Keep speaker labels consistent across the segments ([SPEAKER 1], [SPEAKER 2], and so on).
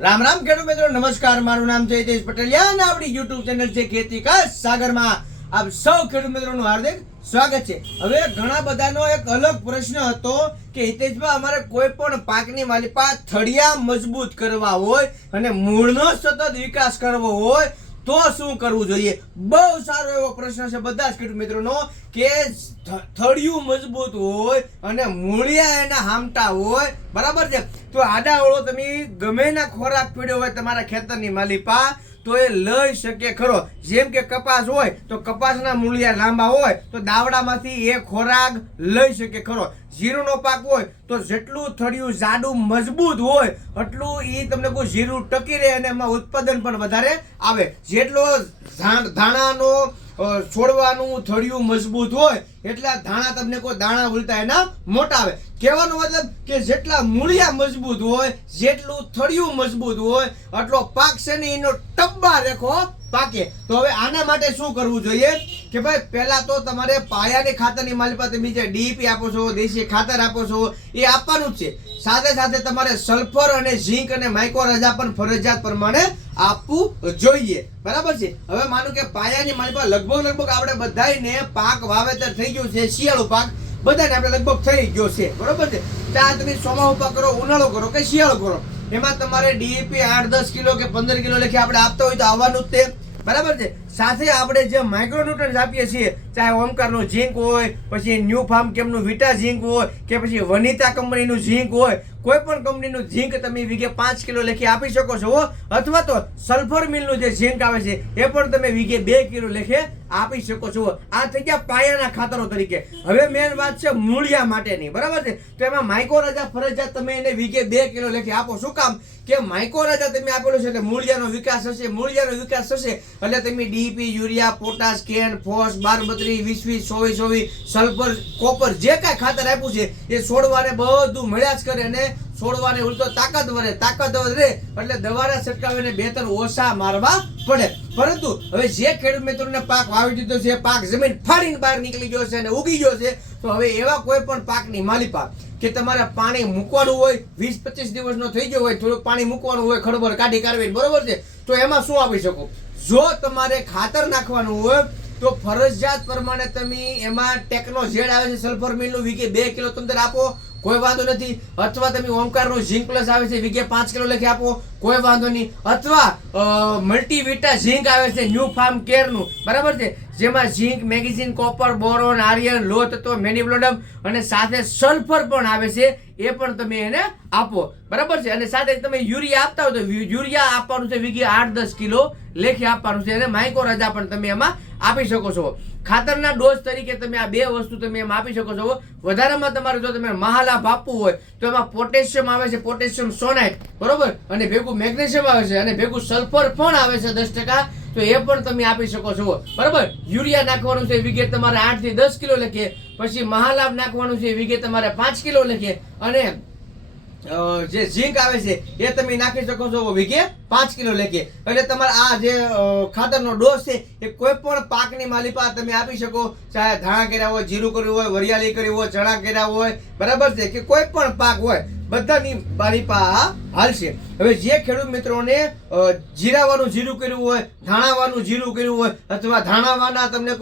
[SPEAKER 1] રામ રામ ખેડૂત મિત્રો, નમસ્કાર. મારું નામ છે હિતેશ પટેલિયા અને આપણી યુટ્યુબ ચેનલ છે ખેતી કસ સાગરમાં. આપ સૌ ખેડૂત મિત્રોનું હાર્દિક સ્વાગત છે. હવે ઘણા બધાનો એક અલગ પ્રશ્ન હતો કે હિતેશભાઈ, અમારે કોઈ પણ પાકની માલિપા થળિયા મજબૂત કરવા હોય અને મૂળનો સતત વિકાસ કરવો હોય તો શું કરવું જોઈએ? બહુ સારો એવો પ્રશ્ન છે બધા જ મિત્રોનો કે થળિયું મજબૂત હોય અને મૂળિયા એના હામટા હોય, બરાબર છે? તો આડાવળો તમે ગમે ના ખોરાક પીડ્યો હોય તમારા ખેતરની માલિપા તો એ લઈ શકે ખરો. જેમ કે કપાસ હોય, તો કપાસના મૂળિયા લાંબા હોય, તો દાવડામાંથી એ ખોરાક લઈ શકે ખરો. જીરુંનો પાક હોય, તો જેટલું થળિયું જાડું મજબૂત હોય, એટલું એ તમને કોઈ જીરું ટકી રહે અને એમાં ઉત્પાદન પણ વધારે આવે. જેટલો ધાણ- ધાણાનો છોડવાનું થળિયું મજબૂત હોય એટલા ધાણા તમને કોઈ દાણા ઉલટા એના મોટા આવે. કહેવાનો મતલબ કે જેટલા મૂળિયા મજબૂત હોય, જેટલું થળિયું મજબૂત હોય, આટલો પાક છે ને એનો ટબ્બા રેખો પાકે. તો હવે આના માટે શું કરવું જોઈએ? કે ભાઈ, પહેલા તો તમારે પાયાની ખાતરની માલિકા તમે જે ડીપી આપો છો, દેશી ખાતર આપો છો, એ આપવાનું જ છે. સાથે સાથે તમારે સલ્ફર અને ઝીંક અને માઇક્રોરજા પણ ફરજિયાત પ્રમાણે આપવું જોઈએ. બરાબર છે? હવે માનો કે પાયાની માલિપા લગભગ લગભગ આપણે બધાયને પાક વાવેતર થઈ ગયું છે, શિયાળો પાક બધાને આપણે લગભગ થઈ ગયો છે. બરાબર છે? ત્યાં તમે ચોમાહુ પાક કરો, ઉનાળો કરો કે શિયાળો કરો? એમાં તમારે ડીએપી આઠ, દસ કિલો કે પંદર કિલો લેખે આપણે આપતા હોય તો આવવાનું જ તે. બરાબર છે? સાથે આપણે જે માઇક્રોન્યુટ્રન્સ આપીએ છીએ, ચાહે ઓમકારનું ઝીંક હોય, પછી ન્યૂ ફાર્મ કેમનું વિટા ઝીંક હોય, કે પછી વનિતા કંપનીનું ઝીંક હોય, કોઈ પણ કંપનીનું ઝીંક તમે વીઘે પાંચ કિલો લેખી આપી શકો છો અથવા તો સલ્ફર મિલનું જે ઝીંક આવે છે, એ પણ તમે વીઘે બે કિલો લેખે આપી શકો છો આ થઈ ગયા પાયાના ખાતરો તરીકે. હવે મેન વાત છે મૂળિયા માટેની, બરાબર છે? તો એમાં માઇક્રોરાજા ફરજિયાત તમે એને વીઘે બે કિલો લેખી આપો. શું કામ? કે માઇક્રોરાજા તમે આપેલું છે એટલે મૂળિયાનો વિકાસ હશે મૂળિયાનો વિકાસ થશે, એટલે તમે ડીપી યુરિયા પોટાશ કેન ફોસ બાર બત્રીસ વીસ વીસ, ચોવીસ ચોવીસ સલ્ફર કોપર જે કાંઈ ખાતર આપ્યું છે, એ છોડવાને બધું મળ્યા જ કરે અને છોડવાને ઉલટો તાકાત વધે તાકાત વધે એટલે દવાના છંટકાવીને બે ત્રણ ઓછા મારવા પડે. પરંતુ હવે જે ખેડૂત મિત્રોને પાક વાવી દીધો છે, પાક જમીન ફાડીને બહાર નીકળી ગયો છે અને ઉગી ગયો છે, તો હવે એવા કોઈ પણ પાકની માલિપા કે તમારે પાણી મૂકવાનું હોય, વીસ પચીસ દિવસનો થઈ ગયો હોય, થોડુંક પાણી મૂકવાનું હોય ખડબર કાઢી કાઢવી બરોબર છે? તો એમાં શું આપી શકો? જો તમારે ખાતર નાખવાનું હોય, તો ફરજિયાત પ્રમાણે તમે એમાં ટેકનો ઝેડ આવે છે સલ્ફર મિલનું વીઘે બે કિલો તમે આપો, કોઈ વાંધો નથી. અથવા તમે ઓમકારનું ઝીંક પ્લસ આવે છે વીઘે પાંચ કિલો લખી આપો, કોઈ વાંધો નહીં. અથવા મલ્ટીવિટા ઝીંક આવે છે ન્યૂ ફાર્મ કેરનું બરાબર છે? જેમાં zinc, magnesium copper boron iron લો તત્વ મેનિબ્લોડમ અને સાથે સલ્ફર પણ આવે છે. એ પણ તમે એને આપો. બરાબર છે? અને સાથે તમે યુરિયા આપતા હોય તો યુરિયા આપવાનું છે વીઘે આઠ દસ કિલો. લેખે આપવાનું છે અને માઇકો રજા પણ તમે એમાં આપી શકો છો. ખાતરના ડોઝ તરીકે તમે આ બે વસ્તુ તમે એમાં આપી શકો છો. વધારામાં તમારે જો તમે મહાલાભ આપવું હોય, તો એમાં પોટેશિયમ આવે છે, પોટેશિયમ સોનાઇટ. બરોબર? અને ભેગું મેગ્નેશિયમ આવે છે, અને ભેગું સલ્ફર પણ આવે છે દસ ટકા. તો એ પણ તમે આપી શકો છો. બરાબર? યુરિયા નાખવાનું છે વિગે તમારે આઠથી દસ કિલો લખીએ. પછી મહાલાભ નાખવાનું છે વિગે તમારે પાંચ કિલો લખીએ. અને જે ઝીંક આવે છે એ તમે નાખી શકો છો વીઘે પાંચ કિલો લેખે એટલે તમારે આ જે ખાતરનો ડોઝ છે એ કોઈ પણ પાકની માલિપા તમે આપી શકો. ચાહે ધાણા કર્યા હોય, જીરું કર્યું હોય, વરિયાળી કરી હોય, ચણા કર્યા હોય, બરાબર છે કે કોઈ પણ પાક હોય, બધાની માલિપા હાલશે. હવે જે ખેડૂત મિત્રોને જીરાવાનું જીરું કર્યું હોય, ધાણાવાનું જીરું કર્યું હોય, અથવા ધાણાવાના તમને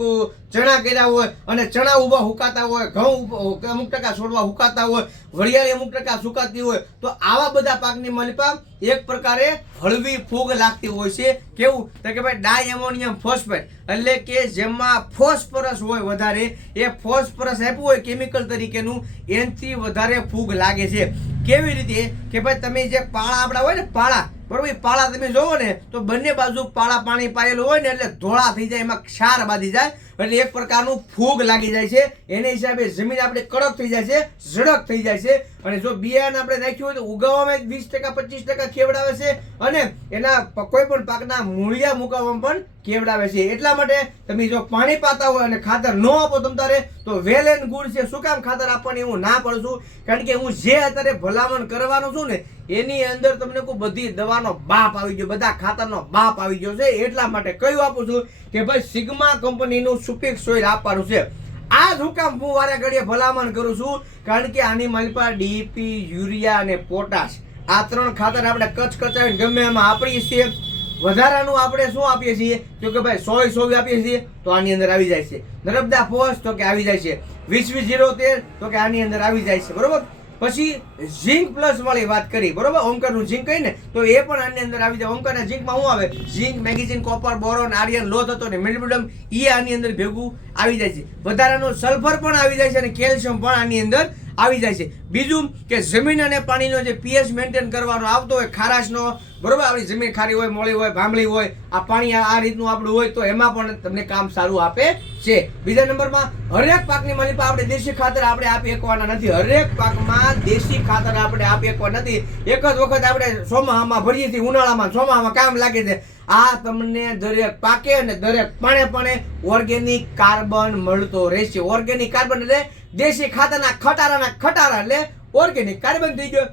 [SPEAKER 1] ચણા કર્યા હોય, અને ચણા ઊભા હુકાતા હોય, ઘઉં અમુક ટકા છોડવા હુકાતા હોય, વરિયાળી અમુક ટકા સુકાતી હોય, તો આવા બધા પાકની મનપાક એક પ્રકારે હળવી ફૂગ લાગતી હોય છે. કેવું? તો કે ભાઈ ડાય એમોનિયમ ફોસ્ફેટ, એટલે કે જેમાં ફોસ્ફરસ હોય વધારે, એ ફોસ્ફરસ આપ્યું હોય કેમિકલ તરીકેનું, એનથી વધારે ફૂગ લાગે છે. કેવી રીતે? કે ભાઈ તમે જે પાળા આપણા હોય ને, પાળા, બરોબર? એ પાળા તમે જોવો ને, તો બંને બાજુ પાળા પાણી પાયેલું હોય ને, એટલે ધોળા થઈ જાય, એમાં ક્ષાર બાંધી જાય, એટલે એક પ્રકારનું ફૂગ લાગી જાય છે. એને હિસાબે જમીન આપણે કડક થઈ જાય છે, ઝડક થઈ જાય છે. અને જો બિયારણ આપણે નાખ્યું હોય તો ઉગાવવામાં વીસ ટકા, પચીસ ટકા કેવડાવે છે અને એના કોઈ પણ પાકના મૂળિયા મુકાવવામાં પણ કેવડાવે છે. એટલા માટે તમે જો પાણી પાતા હોય અને ખાતર ન આપો તમ તારે, તો વેલ એન્ડ ગુડ છે. શું કામ ખાતર આપવાની હું ના પડું કારણ કે હું જે અત્યારે ભલામણ કરવાનો છું ને, એની અંદર તમને કોઈ બધી દવાનો બાપ આવી ગયો, બધા ખાતરનો બાપ આવી ગયો છે. એટલા માટે કયું આપું છું કે ભાઈ સિગ્મા કંપનીનું સુપિક સોઈલ આપવાનું છે. આ શું હું વારે ઘડીએ ભલામણ કરું છું, કારણ કે આની મારી પાસે ડીપી યુરિયા અને પોટાશ આ ત્રણ ખાતર આપણે કચ કચાવીને ગમે એમાં આપણી છે વધારાનું આપણે શું આપીએ છીએ? તો કે ભાઈ સોય સોય આપીએ છીએ, તો આની અંદર આવી જાય છે. નર્મદા પોસ્ટ તો કે આવી જાય છે. વીસ વીસ જીરો તેર તો કે આની અંદર આવી જાય છે. બરોબર? પછી ઝીંક પ્લસ વાળી વાત કરી, બરોબર? ઓમકારનું ઝીંક કહીને, તો એ પણ આની અંદર આવી જાય. ઓમકારના ઝીંકમાં શું આવે? Zinc, magnesium, copper, boron, iron, લોથ હતો ને મિલિબ્ડમ એ આની અંદર ભેગું આવી જાય છે. વધારાનો સલ્ફર પણ આવી જાય છે અને કેલ્શિયમ પણ આની અંદર આવી જાય છે. બીજું કે જમીન અને પાણીનો જે પીએચ મેન્ટેન કરવાનો આવતો હોય, ખારાશનો, બરોબર? આપણી જમીન ખારી હોય, મોળી હોય ભાંભળી હોય, આ પાણી આ રીતનું આપણું હોય, તો એમાં પણ તમને કામ સારું આપે છે. બીજા નંબરમાં, હરેક પાકની માલિપા આપણે દેશી ખાતર આપણે આપી એકવાના નથી. હરેક પાકમાં દેશી ખાતર આપણે આપી એકવા નથી. એક જ વખત આપણે ચોમાહામાં ભરીએ છીએ, ઉનાળામાં, ચોમાહામાં કામ લાગે છે. આ તમને દરેક પાકે અને દરેક પાણે પાણે ઓર્ગેનિક કાર્બન મળતો રહેશે. ઓર્ગેનિક કાર્બન એટલે દેશી ખાતરના ખટારાના ખટારા એટલે ઓર્ગેનિક કાર્બન થઈ ગયો.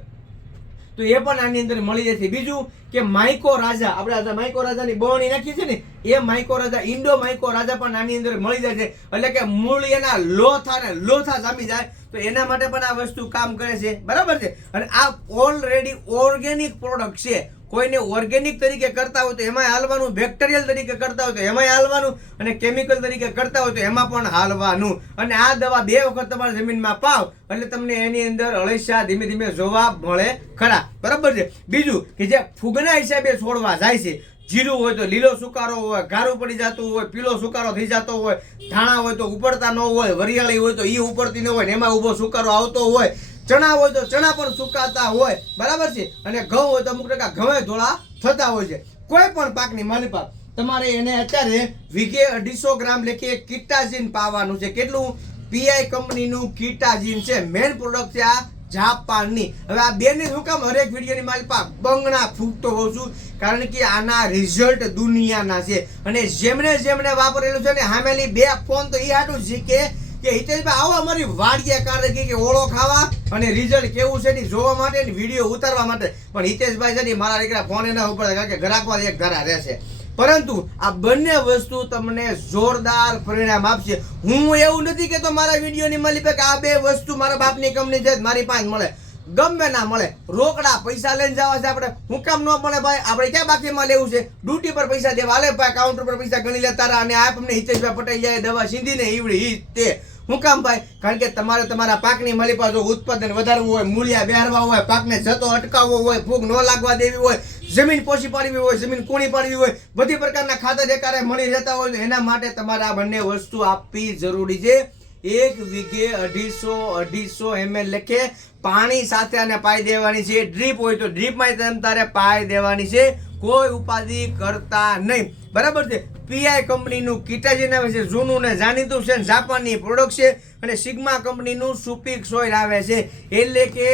[SPEAKER 1] તો એ પણ આની અંદર મળી જશે. બીજું કે માઇકો રાજા, આપણે માઇકો રાજાની બહણી નાખી છે ને, એ માઇકો રાજા, ઇન્ડો માઇકો રાજા પણ આની અંદર મળી જાય છે એટલે કે મૂળ એના લોથા ને લોથા જામી જાય, તો એના માટે પણ આ વસ્તુ કામ કરે છે. બરાબર છે? અને આ ઓલરેડી ઓર્ગેનિક પ્રોડક્ટ છે. કોઈને ઓર્ગેનિક તરીકે કરતા હોય તો એમાં હાલવાનું બેક્ટેરિયલ તરીકે કરતા હોય તો એમાંય હાલવાનું અને કેમિકલ તરીકે કરતા હોય તો એમાં પણ હાલવાનું. અને આ દવા બે વખત તમારા જમીનમાં પાવ એટલે તમને એની અંદર અળસિયા ધીમે ધીમે જોવા મળે ખરા. બરાબર છે? બીજું કે જે ફૂગના હિસાબે છોડવા જાય છે, જીરું હોય તો લીલો સુકારો હોય, ગારું પડી જતું હોય પીલો સુકારો થઈ જતો હોય, ધાણા હોય તો ઉપડતા ન હોય, વરિયાળી હોય તો એ ઉપડતી ન હોય ને એમાં ઊભો સુકારો આવતો હોય ચણા હોય તો ચણા પણ સુકાતા હોય. બરાબર છે? અને ઘઉં હોય તો અમુક ટકા ઘવે ધોળા થતા હોય છે. કોઈ પણ પાકની માલિપા તમારે એને અત્યારે વીઘે અઢીસો ગ્રામ લેખે કિટાજીન પાવાનું છે. કેટલું? પીઆઈ કંપનીનું કિટાજીન છે. મેન પ્રોડક્ટ છે આ જાપાનની. હવે આ બેની શું કામ? હરેક વિડીયોની મારી પાસે બંગણા ફૂટતો હોઉં છું. કારણ કે આના રિઝલ્ટ દુનિયાના છે. અને જેમણે જેમણે વાપરેલું છે ને હામેલી બે ફોન તો એ હાટું શીખે. કે હિતેશભાઈ, આવો અમારી વાડીએ કાઢે કે ઓળો ખાવા અને રિઝલ્ટ કેવું છે ને જોવા માટે ને વીડિયો ઉતારવા માટે. પણ હિતેશભાઈ છે ને મારા દીકરા ફોન એના ઉપર કારણ કે ઘરાકવા એક ઘરા રહેશે પરંતુ આ બંને વસ્તુ તમને જોરદાર પરિણામ આપશે. હું એવું નથી કે તો મારા વિડીયોની મળી કે આ બે વસ્તુ મારા બાપની કંપની છે મારી પાસે મળે. ગમે ના મળે. રોકડા પૈસા લઈને જવા છે આપણે. હું કામ ન મળે ભાઈ? આપણે ક્યાં બાકીમાં લેવું છે? ડ્યુટી પર પૈસા દેવા. લે ભાઈ કાઉન્ટર પર પૈસા ગણી લે તારા. અને આ અમને હિતેશભાઈ પટેલ જાય, દવા સિંધીને ઈવડી ઈ તે. હું કામ ભાઈ? કારણ કે તમારે તમારા પાકની મલિપા જો ઉત્પાદન વધારવું હોય મૂળિયા બેહરવા હોય, પાકને જતો અટકાવવો હોય ફૂગ ન લાગવા દેવી હોય, જમીન પોષી પાડવી હોય, જમીન કૂણી પાડવી હોય, બધી પ્રકારના ખાતર એકારે મળી રહેતા હોય એના માટે તમારે આ બંને વસ્તુ આપવી જરૂરી છે. એક વીઘે અઢીસો અઢીસો એમએલ લખે, પાણી સાથે આને પાઈ દેવાની છે. ડ્રીપ હોય તો ડ્રીપમાં તારે પાઈ દેવાની છે. કોઈ ઉપાધિ કરતા નહીં. બરાબર છે? પીઆઈ કંપનીનું કિટાજીન આવે છે, જૂનું ને જાણીતું છે જાપાનની પ્રોડક્ટ છે અને સિગ્મા કંપનીનું સુપિક સોઇલ આવે છે. એટલે કે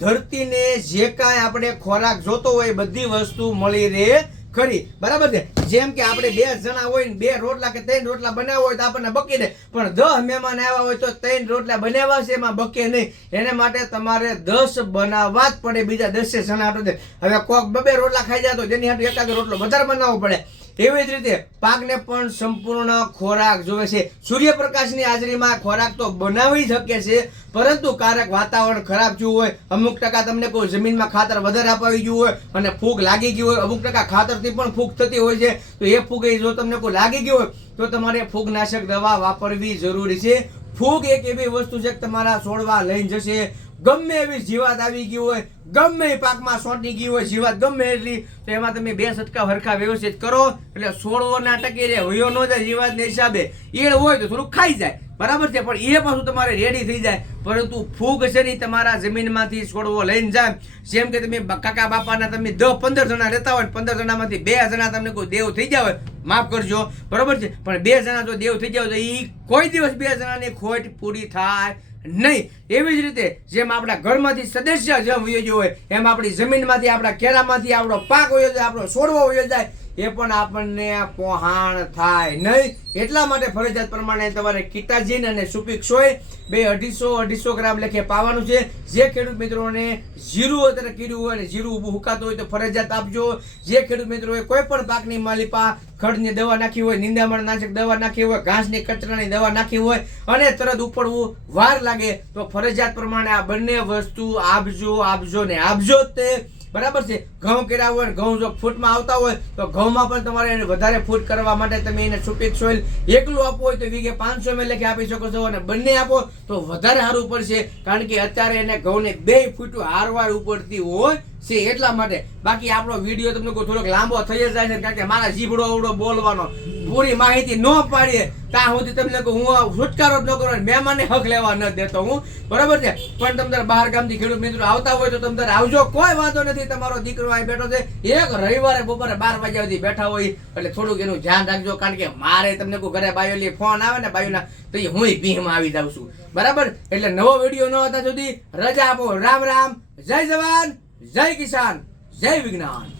[SPEAKER 1] ધરતીને જે કાંઈ આપણે ખોરાક જોતો હોય બધી વસ્તુ મળી રહે ખરી. બરાબર છે? જેમ કે આપણે બે જણા હોય ને બે રોટલા કે ત્રણ રોટલા બનાવ્યા હોય તો આપણને બકી દે. પણ દસ મહેમાન આવ્યા હોય તો ત્રણ રોટલા બનાવ્યા છે એમાં બકે નહીં. એને માટે તમારે દસ બનાવવા જ પડે બીજા દસે જણા હવે કોક બબે રોટલા ખાઈ જાય જેની હાટું એકાદ રોટલો વધારે બનાવવો પડે. એવી જ રીતે પાકને પણ સંપૂર્ણ ખોરાક જોવે છે. સૂર્યપ્રકાશની હાજરીમાં ખોરાક તો બનાવી શકે છે, પરંતુ કારક વાતાવરણ ખરાબ થયું હોય, અમુક ટકા તમને કોઈ જમીનમાં ખાતર વધારે અપાવી ગયું હોય અને ફૂગ લાગી ગયું હોય, અમુક ટકા ખાતરથી પણ ફૂગ થતી હોય છે, તો એ ફૂગ જો તમને કોઈ લાગી ગયું હોય, તો તમારે ફૂગનાશક દવા વાપરવી જરૂરી છે. ફૂગ એક એવી વસ્તુ છે કે તમારા છોડવા લઈને જશે ગમે એવી જીવાત આવી ગઈ હોય, ગમે પાકમાં સોંટી ગઈ હોય, જીવાત ગમે એટલી, તો એમાં તમે બે સટકા હરખા વ્યવસ્થિત કરો. એટલે છોડવો ના ટકી રહે વયો ન જાય જીવાતને હિસાબે. એળ હોય તો થોડું ખાઈ જાય. બરાબર છે? પણ એ પાછું તમારે રેડી થઈ જાય. પરંતુ ફૂગ છે ને તમારા જમીનમાંથી છોડવો લઈને જાય. જેમ કે તમે કાકા બાપાના તમે દસ પંદર જણા રહેતા હોય પંદર જણામાંથી બે જણા તમને કોઈ દેવ થઈ જાય માફ કરજો. બરાબર છે? પણ બે જણા જો દેવ થઈ જાય તો એ કોઈ દિવસ બે જણાની ખોટ પૂરી થાય નહીં. એવી જ રીતે જેમ આપણા ઘરમાંથી સદસ્ય જેમ વયો હોય, એમ આપણી જમીનમાંથી, આપણા કેરામાંથી આપણો પાક વયો જાય, આપણો છોડવો વયો જાય એ પણ આપણને પોહાણ થાય નહીં. એટલા માટે ફરજિયાત પ્રમાણે તમારે કિટાજીન અને સુપિક સોય બે અઢીસો અઢીસો ગ્રામ લેખે પાવાનું છે. જે ખેડૂત મિત્રોને જીરું અત્યારે કીરું હોય અને જીરું ઊભું હુકાતું હોય તો ફરજિયાત આપજો. જે ખેડૂત મિત્રોએ કોઈ પણ પાકની માલિપા ખડની દવા નાખી હોય, નિંદામણ નાશક દવા નાખી હોય, ઘાસની કચરાની દવા નાખી હોય અને તરત ઉપડવું વાર લાગે તો ફરજિયાત પ્રમાણે આ બંને વસ્તુ આપજો આપજો ને આપજો તે. બરાબર છે? ઘઉં કર્યા હોય ઘઉં જો ફૂટમાં આવતા હોય, તો ઘઉંમાં પણ તમારે એને વધારે ફૂટ કરવા માટે તમે એને સુપીક સોઇલ એકલું આપવું હોય તો વીઘે પાંચસો એમ લખી આપી શકો છો અને બંને આપો તો વધારે સારું પડશે, કારણ કે અત્યારે એને ઘઉંને બે ફૂટ હારવાર ઉપડતી હોય છે એટલા માટે. બાકી આપણો વીડિયો તમને થોડોક લાંબો થઈ જાય છે, કારણ કે મારા જીભડો અવડો બોલવાનો. પૂરી માહિતી ન પાડીએ ત્યાં સુધી તમને હું છુટકારો જ ન કરો મહેમાનને હક લેવા ન દેતો હું. બરાબર છે? પણ તમને બહાર ગામથી ખેડૂત મિત્રો આવતા હોય તો તમે આવજો, કોઈ વાંધો નથી, તમારો દીકરો અહીં બેઠો છે. એક રવિવારે બપોરે બાર વાગ્યા સુધી બેઠા હોય, એટલે થોડુંક એનું ધ્યાન રાખજો, કારણ કે મારે તમને કોઈ ઘરે બાયોલી ફોન આવે ને, બાયુના, તો એ હું ભીમાં આવી જાઉં છું. બરાબર? એટલે નવો વીડિયો ન હતા સુધી રજા આપો. રામ રામ. જય જવાન. જય કિસાન. જય વિજ્ઞાન.